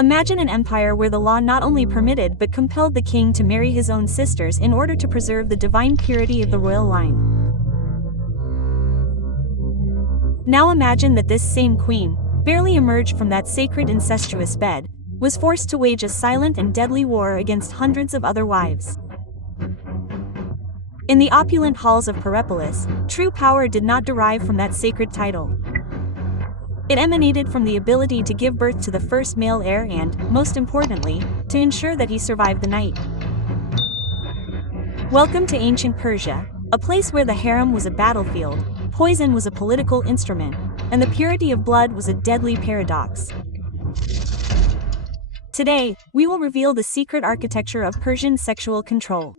Imagine an empire where the law not only permitted but compelled the king to marry his own sisters in order to preserve the divine purity of the royal line. Now imagine that this same queen, barely emerged from that sacred incestuous bed, was forced to wage a silent and deadly war against hundreds of other wives. In the opulent halls of Persepolis, true power did not derive from that sacred title. It emanated from the ability to give birth to the first male heir and, most importantly, to ensure that he survived the night. Welcome to ancient Persia, a place where the harem was a battlefield, poison was a political instrument, and the purity of blood was a deadly paradox. Today, we will reveal the secret architecture of Persian sexual control.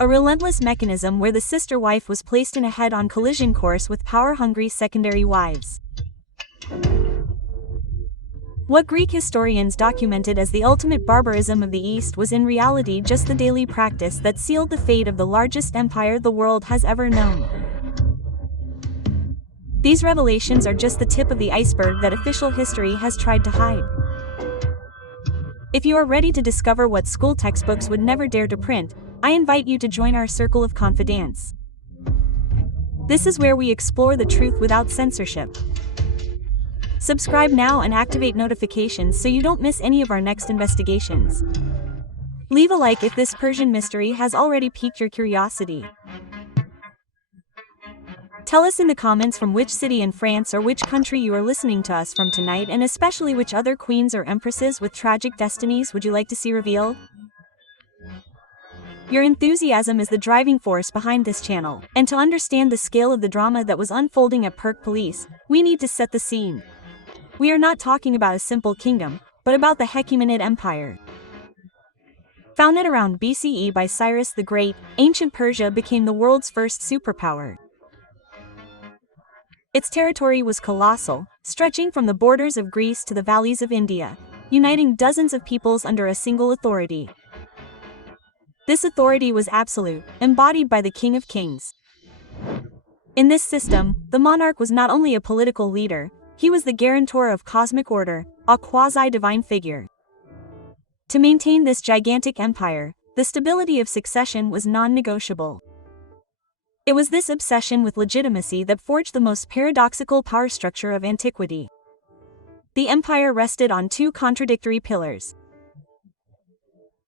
A relentless mechanism where the sister wife was placed in a head-on collision course with power-hungry secondary wives. What Greek historians documented as the ultimate barbarism of the East was in reality just the daily practice that sealed the fate of the largest empire the world has ever known. These revelations are just the tip of the iceberg that official history has tried to hide. If you are ready to discover what school textbooks would never dare to print, I invite you to join our circle of confidence. This is where we explore the truth without censorship. Subscribe now and activate notifications so you don't miss any of our next investigations. Leave a like if this Persian mystery has already piqued your curiosity. Tell us in the comments from which city in France or which country you are listening to us from tonight, and especially which other queens or empresses with tragic destinies would you like to see revealed? Your enthusiasm is the driving force behind this channel, and to understand the scale of the drama that was unfolding at Persepolis, we need to set the scene. We are not talking about a simple kingdom, but about the Achaemenid Empire. Founded around BCE by Cyrus the Great, ancient Persia became the world's first superpower. Its territory was colossal, stretching from the borders of Greece to the valleys of India, uniting dozens of peoples under a single authority. This authority was absolute, embodied by the King of Kings. In this system, the monarch was not only a political leader, he was the guarantor of cosmic order, a quasi-divine figure. To maintain this gigantic empire, the stability of succession was non-negotiable. It was this obsession with legitimacy that forged the most paradoxical power structure of antiquity. The empire rested on two contradictory pillars.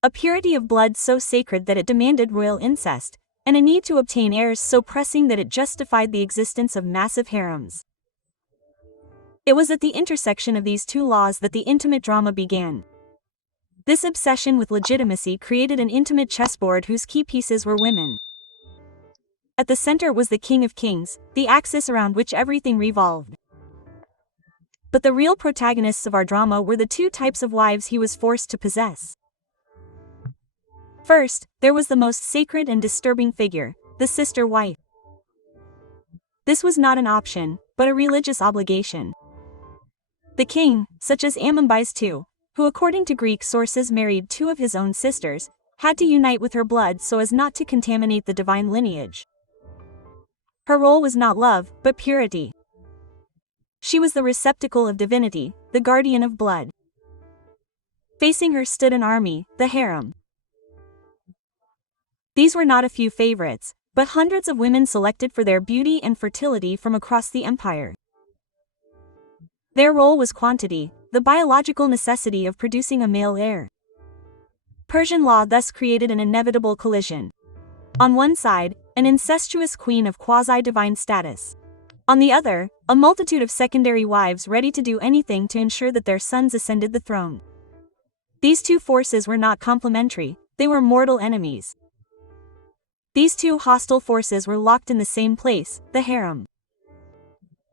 A purity of blood so sacred that it demanded royal incest, and a need to obtain heirs so pressing that it justified the existence of massive harems. It was at the intersection of these two laws that the intimate drama began. This obsession with legitimacy created an intimate chessboard whose key pieces were women. At the center was the King of Kings, the axis around which everything revolved. But the real protagonists of our drama were the two types of wives he was forced to possess. First, there was the most sacred and disturbing figure, the sister wife. This was not an option, but a religious obligation. The king, such as Amembi's II, who according to Greek sources married two of his own sisters, had to unite with her blood so as not to contaminate the divine lineage. Her role was not love, but purity. She was the receptacle of divinity, the guardian of blood. Facing her stood an army, the harem. These were not a few favorites, but hundreds of women selected for their beauty and fertility from across the empire. Their role was quantity, the biological necessity of producing a male heir. Persian law thus created an inevitable collision. On one side, an incestuous queen of quasi-divine status. On the other, a multitude of secondary wives ready to do anything to ensure that their sons ascended the throne. These two forces were not complementary, they were mortal enemies. These two hostile forces were locked in the same place, the harem.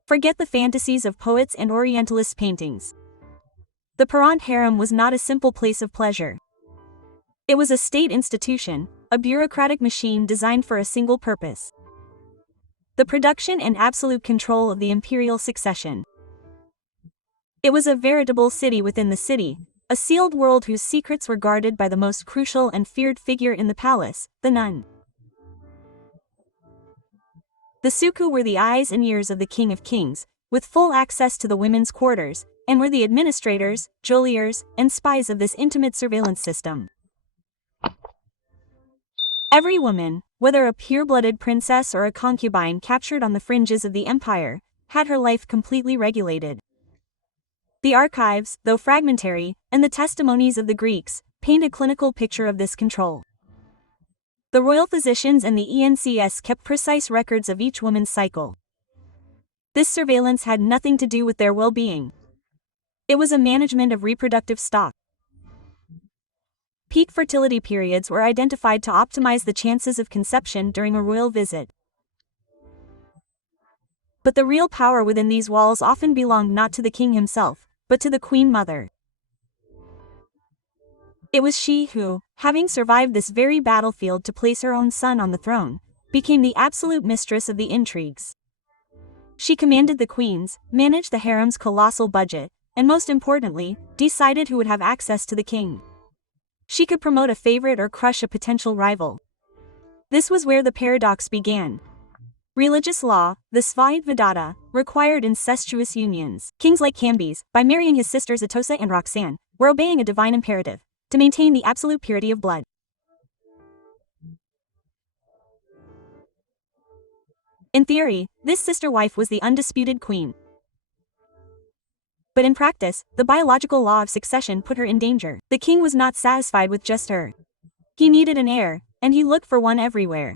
Forget the fantasies of poets and Orientalist paintings. The Persian harem was not a simple place of pleasure. It was a state institution, a bureaucratic machine designed for a single purpose: the production and absolute control of the imperial succession. It was a veritable city within the city, a sealed world whose secrets were guarded by the most crucial and feared figure in the palace, the nun. The Suku were the eyes and ears of the King of Kings, with full access to the women's quarters, and were the administrators, joliers, and spies of this intimate surveillance system. Every woman, whether a pure-blooded princess or a concubine captured on the fringes of the empire, had her life completely regulated. The archives, though fragmentary, and the testimonies of the Greeks, paint a clinical picture of this control. The royal physicians and the ENCS kept precise records of each woman's cycle. This surveillance had nothing to do with their well-being. It was a management of reproductive stock. Peak fertility periods were identified to optimize the chances of conception during a royal visit. But the real power within these walls often belonged not to the king himself, but to the queen mother. It was she who, having survived this very battlefield to place her own son on the throne, became the absolute mistress of the intrigues. She commanded the queens, managed the harem's colossal budget, and most importantly, decided who would have access to the king. She could promote a favorite or crush a potential rival. This was where the paradox began. Religious law, the Svaid Vedata, required incestuous unions. Kings like Cambyses, by marrying his sisters Atossa and Roxanne, were obeying a divine imperative, to maintain the absolute purity of blood. In theory, this sister-wife was the undisputed queen. But in practice, the biological law of succession put her in danger. The king was not satisfied with just her. He needed an heir, and he looked for one everywhere.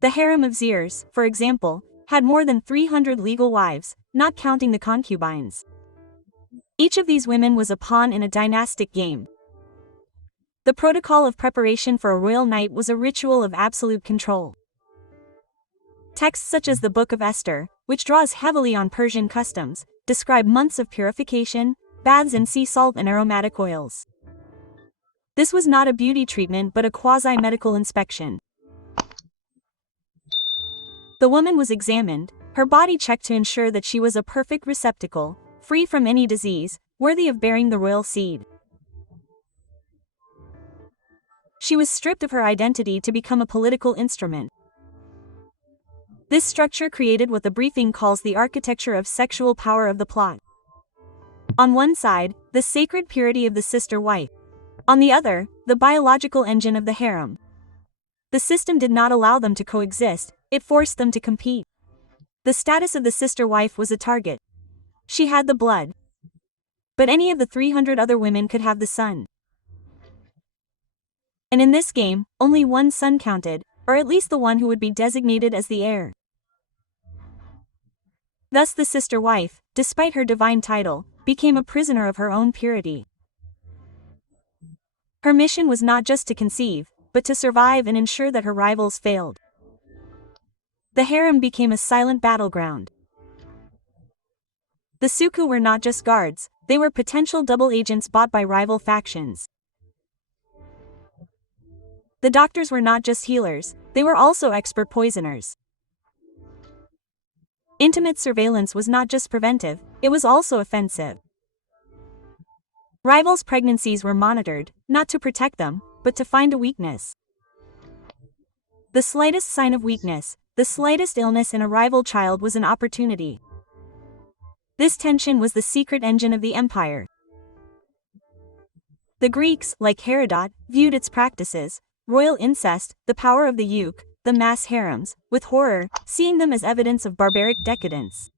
The harem of Zirs, for example, had more than 300 legal wives, not counting the concubines. Each of these women was a pawn in a dynastic game. The protocol of preparation for a royal night was a ritual of absolute control. Texts such as the Book of Esther, which draws heavily on Persian customs, describe months of purification, baths in sea salt and aromatic oils. This was not a beauty treatment but a quasi-medical inspection. The woman was examined, her body checked to ensure that she was a perfect receptacle, free from any disease, worthy of bearing the royal seed. She was stripped of her identity to become a political instrument. This structure created what the briefing calls the architecture of sexual power of the plot. On one side, the sacred purity of the sister wife. On the other, the biological engine of the harem. The system did not allow them to coexist, it forced them to compete. The status of the sister wife was a target. She had the blood. But any of the 300 other women could have the son. And in this game, only one son counted, or at least the one who would be designated as the heir. Thus the sister wife, despite her divine title, became a prisoner of her own purity. Her mission was not just to conceive, but to survive and ensure that her rivals failed. The harem became a silent battleground. The suku were not just guards, they were potential double agents bought by rival factions. The doctors were not just healers, they were also expert poisoners. Intimate surveillance was not just preventive, it was also offensive. Rivals' pregnancies were monitored, not to protect them, but to find a weakness. The slightest sign of weakness, the slightest illness in a rival child was an opportunity. This tension was the secret engine of the empire. The Greeks, like Herodot, viewed its practices, royal incest, the power of the yoke, the mass harems, with horror, seeing them as evidence of barbaric decadence.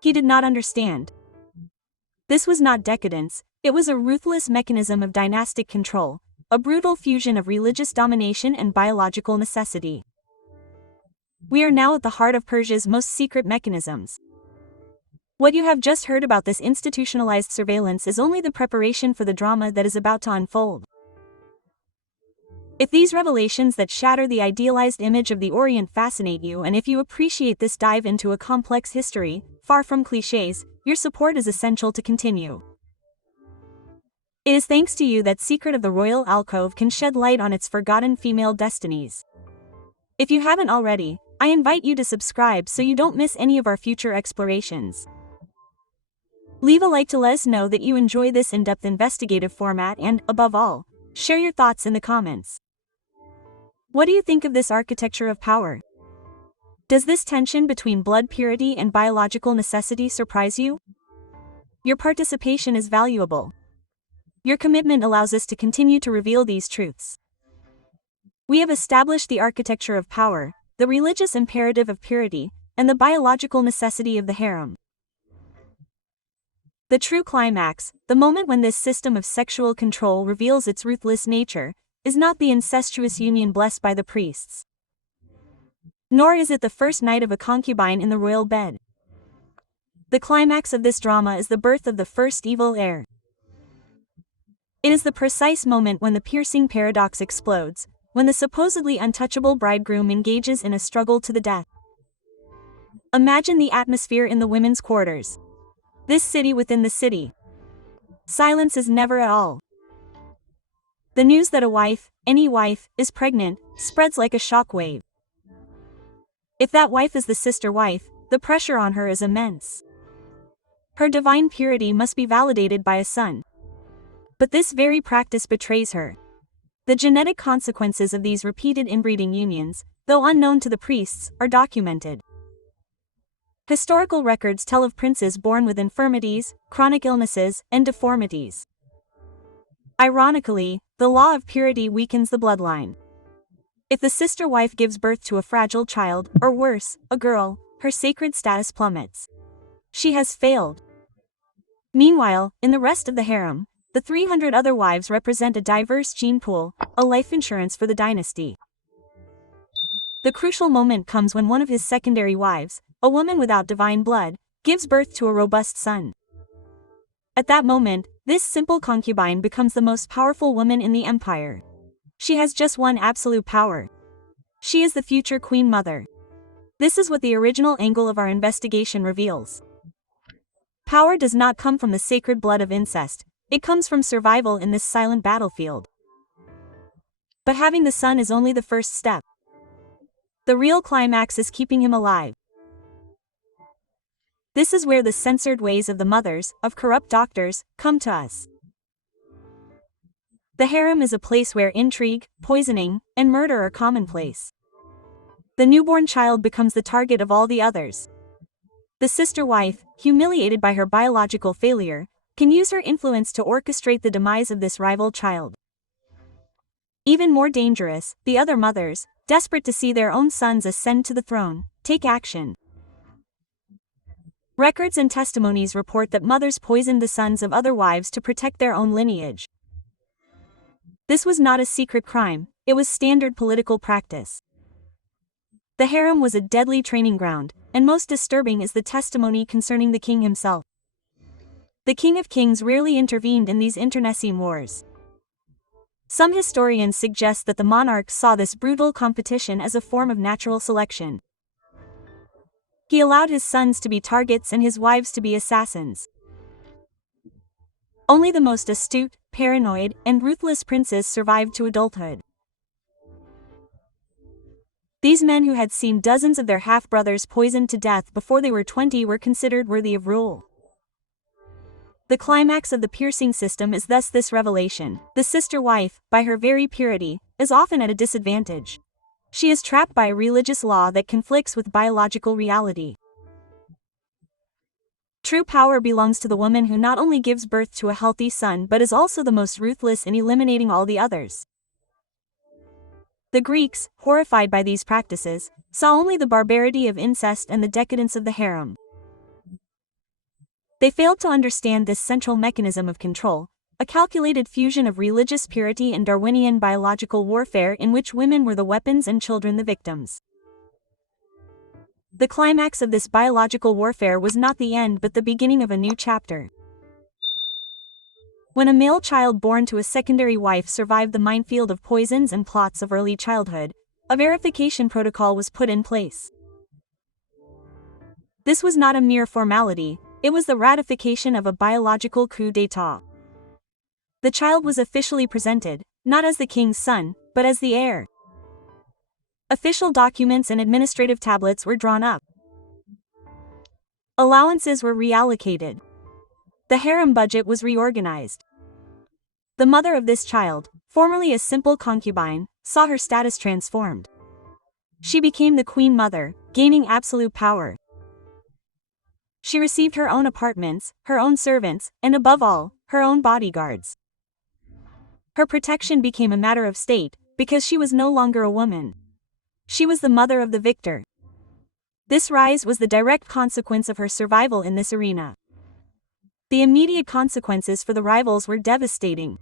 He did not understand. This was not decadence, it was a ruthless mechanism of dynastic control, a brutal fusion of religious domination and biological necessity. We are now at the heart of Persia's most secret mechanisms. What you have just heard about this institutionalized surveillance is only the preparation for the drama that is about to unfold. If these revelations that shatter the idealized image of the Orient fascinate you, and if you appreciate this dive into a complex history, far from cliches, your support is essential to continue. It is thanks to you that Secret of the Royal Alcove can shed light on its forgotten female destinies. If you haven't already, I invite you to subscribe so you don't miss any of our future explorations. Leave a like to let us know that you enjoy this in-depth investigative format and, above all, share your thoughts in the comments. What do you think of this architecture of power? Does this tension between blood purity and biological necessity surprise you? Your participation is valuable. Your commitment allows us to continue to reveal these truths. We have established the architecture of power, the religious imperative of purity, and the biological necessity of the harem. The true climax, the moment when this system of sexual control reveals its ruthless nature, is not the incestuous union blessed by the priests. Nor is it the first night of a concubine in the royal bed. The climax of this drama is the birth of the first evil heir. It is the precise moment when the piercing paradox explodes, when the supposedly untouchable bridegroom engages in a struggle to the death. Imagine the atmosphere in the women's quarters. This city within the city. Silence is never at all. The news that a wife, any wife, is pregnant, spreads like a shock wave. If that wife is the sister wife, the pressure on her is immense. Her divine purity must be validated by a son. But this very practice betrays her. The genetic consequences of these repeated inbreeding unions, though unknown to the priests, are documented. Historical records tell of princes born with infirmities, chronic illnesses, and deformities. Ironically, the law of purity weakens the bloodline. If the sister wife gives birth to a fragile child, or worse, a girl, her sacred status plummets. She has failed. Meanwhile, in the rest of the harem, the 300 other wives represent a diverse gene pool, a life insurance for the dynasty. The crucial moment comes when one of his secondary wives, a woman without divine blood, gives birth to a robust son. At that moment, this simple concubine becomes the most powerful woman in the empire. She has just one absolute power. She is the future queen mother. This is what the original angle of our investigation reveals. Power does not come from the sacred blood of incest, it comes from survival in this silent battlefield. But having the son is only the first step. The real climax is keeping him alive. This is where the censored ways of the mothers, of corrupt doctors, come to us. The harem is a place where intrigue, poisoning, and murder are commonplace. The newborn child becomes the target of all the others. The sister wife, humiliated by her biological failure, can use her influence to orchestrate the demise of this rival child. Even more dangerous, the other mothers, desperate to see their own sons ascend to the throne, take action. Records and testimonies report that mothers poisoned the sons of other wives to protect their own lineage. This was not a secret crime, it was standard political practice. The harem was a deadly training ground, and most disturbing is the testimony concerning the king himself. The King of Kings rarely intervened in these internecine wars. Some historians suggest that the monarch saw this brutal competition as a form of natural selection. He allowed his sons to be targets and his wives to be assassins. Only the most astute, paranoid, and ruthless princes survived to adulthood. These men who had seen dozens of their half-brothers poisoned to death before they were 20 were considered worthy of rule. The climax of the piercing system is thus this revelation: the sister wife, by her very purity, is often at a disadvantage. She is trapped by a religious law that conflicts with biological reality. True power belongs to the woman who not only gives birth to a healthy son but is also the most ruthless in eliminating all the others. The Greeks, horrified by these practices, saw only the barbarity of incest and the decadence of the harem. They failed to understand this central mechanism of control, a calculated fusion of religious purity and Darwinian biological warfare in which women were the weapons and children the victims. The climax of this biological warfare was not the end but the beginning of a new chapter. When a male child born to a secondary wife survived the minefield of poisons and plots of early childhood, a verification protocol was put in place. This was not a mere formality, it was the ratification of a biological coup d'état. The child was officially presented, not as the king's son, but as the heir. Official documents and administrative tablets were drawn up. Allowances were reallocated. The harem budget was reorganized. The mother of this child, formerly a simple concubine, saw her status transformed. She became the queen mother, gaining absolute power. She received her own apartments, her own servants, and above all, her own bodyguards. Her protection became a matter of state, because she was no longer a woman. She was the mother of the victor. This rise was the direct consequence of her survival in this arena. The immediate consequences for the rivals were devastating.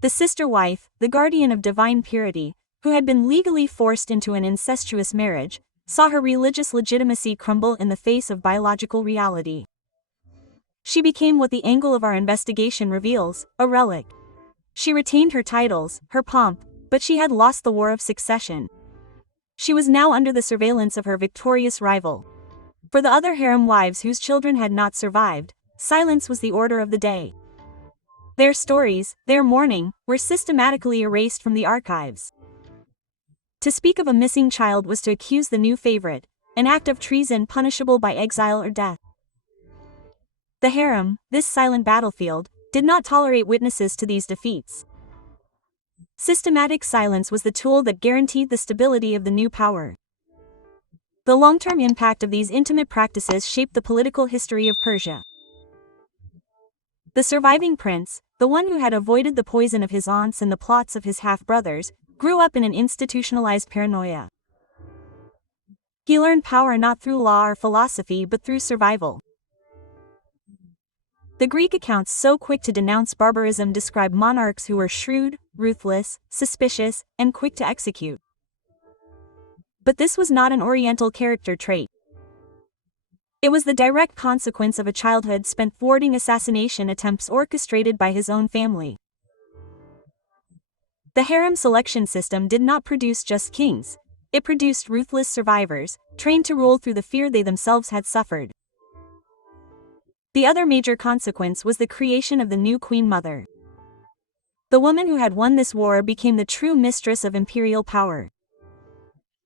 The sister wife, the guardian of divine purity, who had been legally forced into an incestuous marriage, saw her religious legitimacy crumble in the face of biological reality. She became what the angle of our investigation reveals, a relic. She retained her titles, her pomp, but she had lost the war of succession. She was now under the surveillance of her victorious rival. For the other harem wives whose children had not survived, silence was the order of the day. Their stories, their mourning, were systematically erased from the archives. To speak of a missing child was to accuse the new favorite, an act of treason punishable by exile or death. The harem, this silent battlefield, did not tolerate witnesses to these defeats. Systematic silence was the tool that guaranteed the stability of the new power. The long-term impact of these intimate practices shaped the political history of Persia. The surviving prince, the one who had avoided the poison of his aunts and the plots of his half-brothers, grew up in an institutionalized paranoia. He learned power not through law or philosophy but through survival. The Greek accounts so quick to denounce barbarism describe monarchs who were shrewd, ruthless, suspicious, and quick to execute. But this was not an Oriental character trait. It was the direct consequence of a childhood spent thwarting assassination attempts orchestrated by his own family. The harem selection system did not produce just kings, it produced ruthless survivors, trained to rule through the fear they themselves had suffered. The other major consequence was the creation of the new queen mother. The woman who had won this war became the true mistress of imperial power.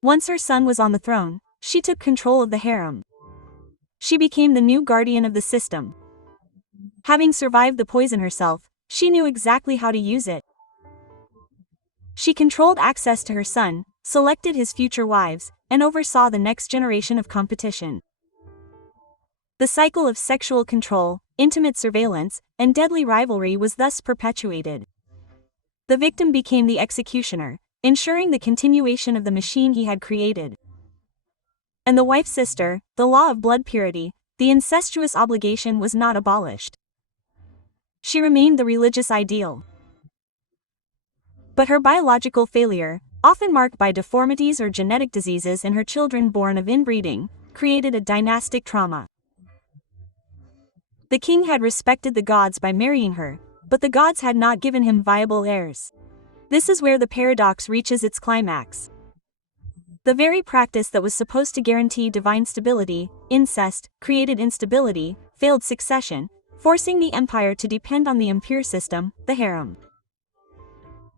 Once her son was on the throne, she took control of the harem. She became the new guardian of the system. Having survived the poison herself, she knew exactly how to use it. She controlled access to her son, selected his future wives, and oversaw the next generation of competition. The cycle of sexual control, intimate surveillance, and deadly rivalry was thus perpetuated. The victim became the executioner, ensuring the continuation of the machine he had created. And the wife's sister, the law of blood purity, the incestuous obligation was not abolished. She remained the religious ideal. But her biological failure, often marked by deformities or genetic diseases in her children born of inbreeding, created a dynastic trauma. The king had respected the gods by marrying her, but the gods had not given him viable heirs. This is where the paradox reaches its climax. The very practice that was supposed to guarantee divine stability, incest, created instability, failed succession, forcing the empire to depend on the impure system, the harem.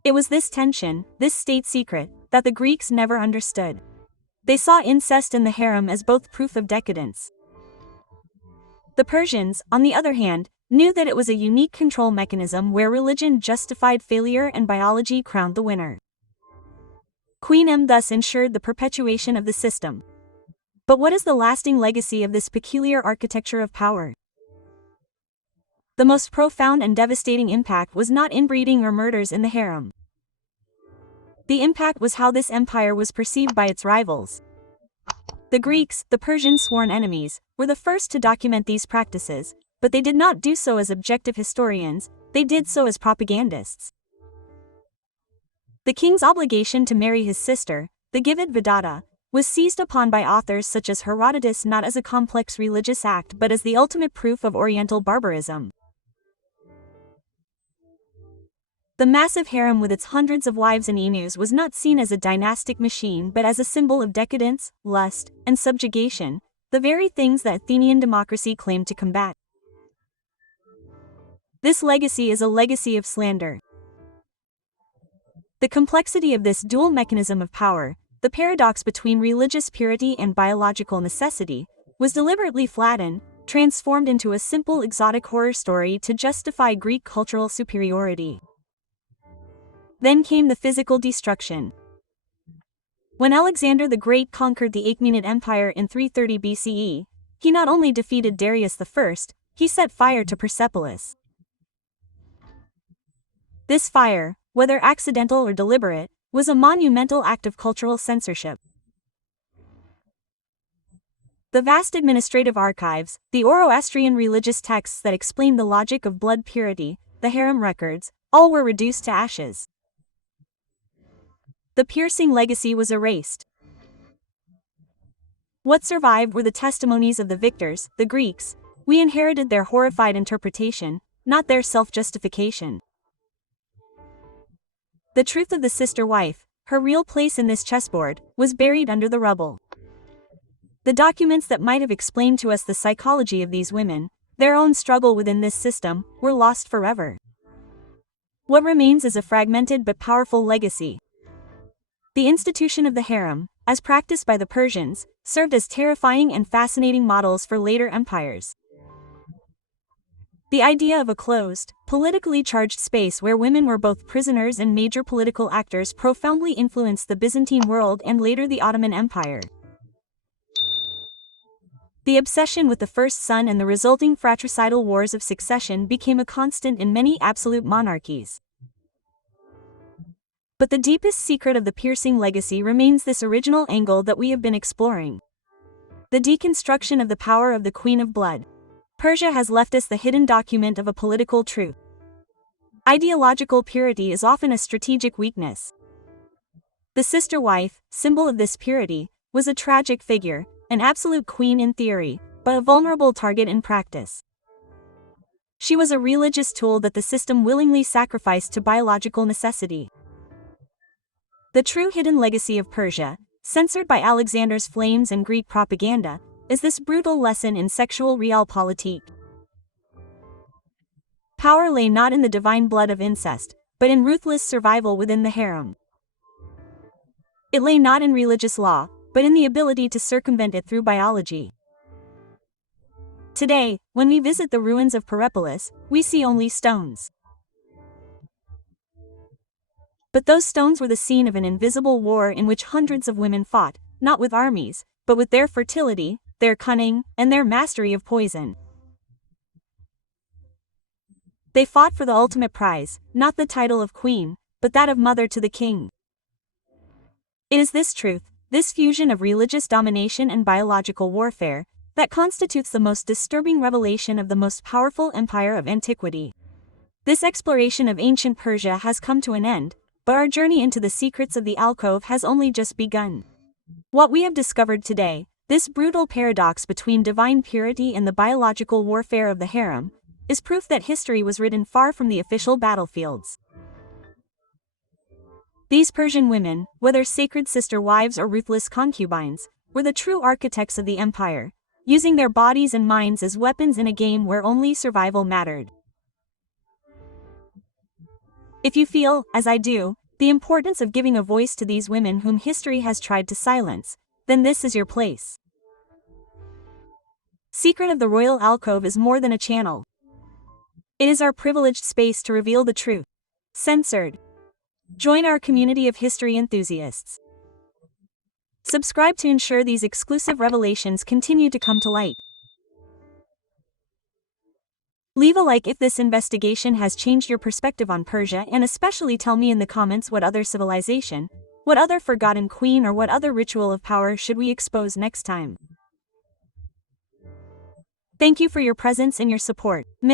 It was this tension, this state secret, that the Greeks never understood. They saw incest in the harem as both proof of decadence. The Persians, on the other hand, knew that it was a unique control mechanism where religion justified failure and biology crowned the winner. Queen M thus ensured the perpetuation of the system. But what is the lasting legacy of this peculiar architecture of power? The most profound and devastating impact was not inbreeding or murders in the harem. The impact was how this empire was perceived by its rivals. The Greeks, the Persians' sworn enemies, were the first to document these practices, but they did not do so as objective historians, they did so as propagandists. The king's obligation to marry his sister, the Givet Vedata, was seized upon by authors such as Herodotus not as a complex religious act but as the ultimate proof of Oriental barbarism. The massive harem with its hundreds of wives and eunuchs was not seen as a dynastic machine but as a symbol of decadence, lust, and subjugation, the very things that Athenian democracy claimed to combat. This legacy is a legacy of slander. The complexity of this dual mechanism of power, the paradox between religious purity and biological necessity, was deliberately flattened, transformed into a simple exotic horror story to justify Greek cultural superiority. Then came the physical destruction. When Alexander the Great conquered the Achaemenid Empire in 330 BCE, he not only defeated Darius I, he set fire to Persepolis. This fire, whether accidental or deliberate, was a monumental act of cultural censorship. The vast administrative archives, the Zoroastrian religious texts that explained the logic of blood purity, the harem records, all were reduced to ashes. The piercing legacy was erased. What survived were the testimonies of the victors, the Greeks. We inherited their horrified interpretation, not their self-justification. The truth of the sister wife, her real place in this chessboard, was buried under the rubble. The documents that might have explained to us the psychology of these women, their own struggle within this system, were lost forever. What remains is a fragmented but powerful legacy. The institution of the harem, as practiced by the Persians, served as terrifying and fascinating models for later empires. The idea of a closed, politically charged space where women were both prisoners and major political actors profoundly influenced the Byzantine world and later the Ottoman Empire. The obsession with the first son and the resulting fratricidal wars of succession became a constant in many absolute monarchies. But the deepest secret of the piercing legacy remains this original angle that we have been exploring: the deconstruction of the power of the Queen of Blood. Persia has left us the hidden document of a political truth. Ideological purity is often a strategic weakness. The sister wife, symbol of this purity, was a tragic figure, an absolute queen in theory, but a vulnerable target in practice. She was a religious tool that the system willingly sacrificed to biological necessity. The true hidden legacy of Persia, censored by Alexander's flames and Greek propaganda, is this brutal lesson in sexual realpolitik. Power lay not in the divine blood of incest, but in ruthless survival within the harem. It lay not in religious law, but in the ability to circumvent it through biology. Today, when we visit the ruins of Persepolis, we see only stones. But those stones were the scene of an invisible war in which hundreds of women fought, not with armies, but with their fertility, their cunning, and their mastery of poison. They fought for the ultimate prize, not the title of queen, but that of mother to the king. It is this truth, this fusion of religious domination and biological warfare, that constitutes the most disturbing revelation of the most powerful empire of antiquity. This exploration of ancient Persia has come to an end, but our journey into the secrets of the alcove has only just begun. What we have discovered today, this brutal paradox between divine purity and the biological warfare of the harem, is proof that history was written far from the official battlefields. These Persian women, whether sacred sister wives or ruthless concubines, were the true architects of the empire, using their bodies and minds as weapons in a game where only survival mattered. If you feel, as I do, the importance of giving a voice to these women whom history has tried to silence, then this is your place. Secret of the Royal Alcove is more than a channel. It is our privileged space to reveal the truth. Censored. Join our community of history enthusiasts. Subscribe to ensure these exclusive revelations continue to come to light. Leave a like if this investigation has changed your perspective on Persia, and especially tell me in the comments what other civilization, what other forgotten queen, or what other ritual of power should we expose next time. Thank you for your presence and your support. Miss